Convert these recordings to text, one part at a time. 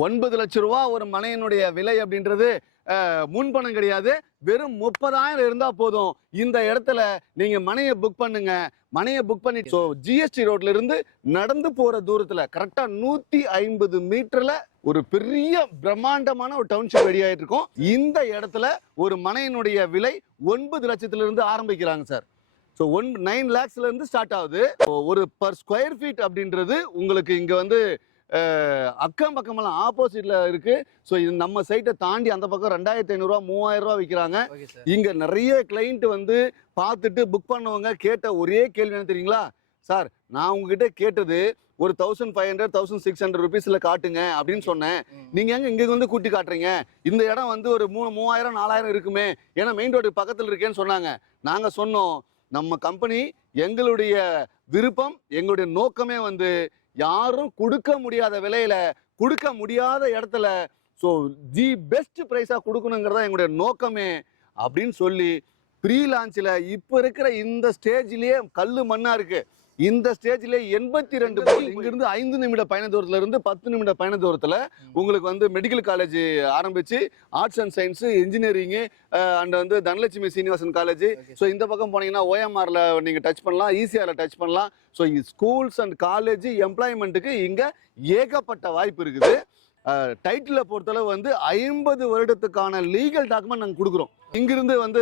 9 லட்சம் ரூபா ஒரு மனையினுடைய விலை அப்படின்றது முன்பணம் கிடையாது. வெறும் 30,000 இருந்தா போதும். இந்த இடத்துல நீங்க மனையை புக் பண்ணுங்க. மனையை புக் பண்ணி ஜிஎஸ்டி ரோட்ல இருந்து நடந்து போற தூரத்துல கரெக்டா 150 மீட்டர்ல ஒரு பெரிய பிரம்மாண்டமான ஒரு டவுன்ஷிப் ரெடி ஆயிட்டு இருக்கும். இந்த இடத்துல ஒரு மனையினுடைய விலை 9 லட்சத்துல இருந்து ஆரம்பிக்கிறாங்க சார். ஸோ 9 lakhsல இருந்து ஸ்டார்ட் ஆகுது. ஒரு பர் ஸ்கொயர் ஃபீட் அப்படின்றது உங்களுக்கு இங்க வந்து அக்கம் பக்கமெல்லாம் ஆப்போசிட்ல இருக்கு. ஸோ இது நம்ம சைட்டை தாண்டி அந்த பக்கம் 2,500 ரூபா 3,000 ரூபா விற்கிறாங்க. இங்க நிறைய கிளைண்ட் வந்து பார்த்துட்டு புக் பண்ணவங்க கேட்ட ஒரே கேள்வி என்ன தெரியுங்களா? சார், நான் உங்ககிட்ட கேட்டது ஒரு 1,500 1,600 ருபீஸ்ல காட்டுங்க அப்படின்னு சொன்னேன். நீங்க எங்க இங்க வந்து கூட்டி காட்டுறீங்க? இந்த இடம் வந்து ஒரு 3,000 4,000 இருக்குமே, ஏன்னா மெயின் ரோடு பக்கத்துல இருக்கேன்னு சொன்னாங்க. நாங்க சொன்னோம், நம்ம கம்பெனி எங்களுடைய விருப்பம், எங்களுடைய நோக்கமே வந்து யாரும் கொடுக்க முடியாத விலையில, கொடுக்க முடியாத இடத்துல தி பெஸ்ட் பிரைஸா கொடுக்கணுங்கிறதா எங்களுடைய நோக்கமே அப்படின்னு சொல்லி ப்ரீ லான்ச்ல இப்ப இருக்கிற இந்த ஸ்டேஜ்லயே கல்லு மண்ணா இருக்கு. இந்த ஸ்டேஜ்ல 82 இங்கிருந்து 5 நிமிட பயண தூரத்துல இருந்து 10 நிமிட பயண தூரத்துல உங்களுக்கு வந்து மெடிக்கல் காலேஜ் ஆரம்பிச்சு arts and science, engineering and வந்து தனலட்சுமி சீனிவாசன் காலேஜ். ஸோ இந்த பக்கம் போனீங்கன்னா OMRல நீங்க டச் பண்ணலாம், ECRல டச் பண்ணலாம். ஸோ ஸ்கூல்ஸ் அண்ட் காலேஜ் எம்ப்ளாய்மெண்ட்டுக்கு இங்க ஏகப்பட்ட வாய்ப்பு இருக்குது. டைட்டில பொறுத்தளவு வந்து 50 வருடத்துக்கான லீகல் டாக்குமெண்ட் நாங்கள் கொடுக்குறோம். இங்கிருந்து வந்து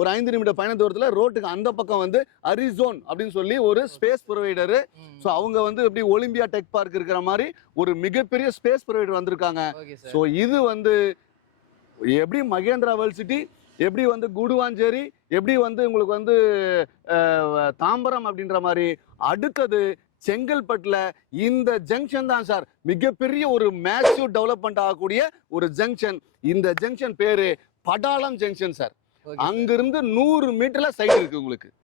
ஒரு 5 நிமிட பயண தூரத்தில் ரோட்டுக்கு அந்த பக்கம் வந்து அரிசோன் அப்படின்னு சொல்லி ஒரு ஸ்பேஸ் ப்ரொவைடரு. ஸோ அவங்க வந்து எப்படி ஒலிம்பியா டெக் பார்க் இருக்கிற மாதிரி ஒரு மிகப்பெரிய ஸ்பேஸ் ப்ரொவைடர் வந்திருக்காங்க. ஸோ இது வந்து எப்படி மகேந்திரா வேர்ல்ட் சிட்டி, எப்படி வந்து குடுவாஞ்சேரி, எப்படி வந்து உங்களுக்கு வந்து தாம்பரம் அப்படின்ற மாதிரி அடுத்தது செங்கல்பட்டுல இந்த ஜங்ஷன் தான் சார் மிகப்பெரிய ஒரு மேசிவ் டெவலப்மெண்ட் ஆகக்கூடிய ஒரு ஜங்ஷன். இந்த ஜங்ஷன் பேரு படாலம் ஜங்ஷன் சார். அங்கிருந்து 100 மீட்டர்ல சைட் இருக்கு உங்களுக்கு.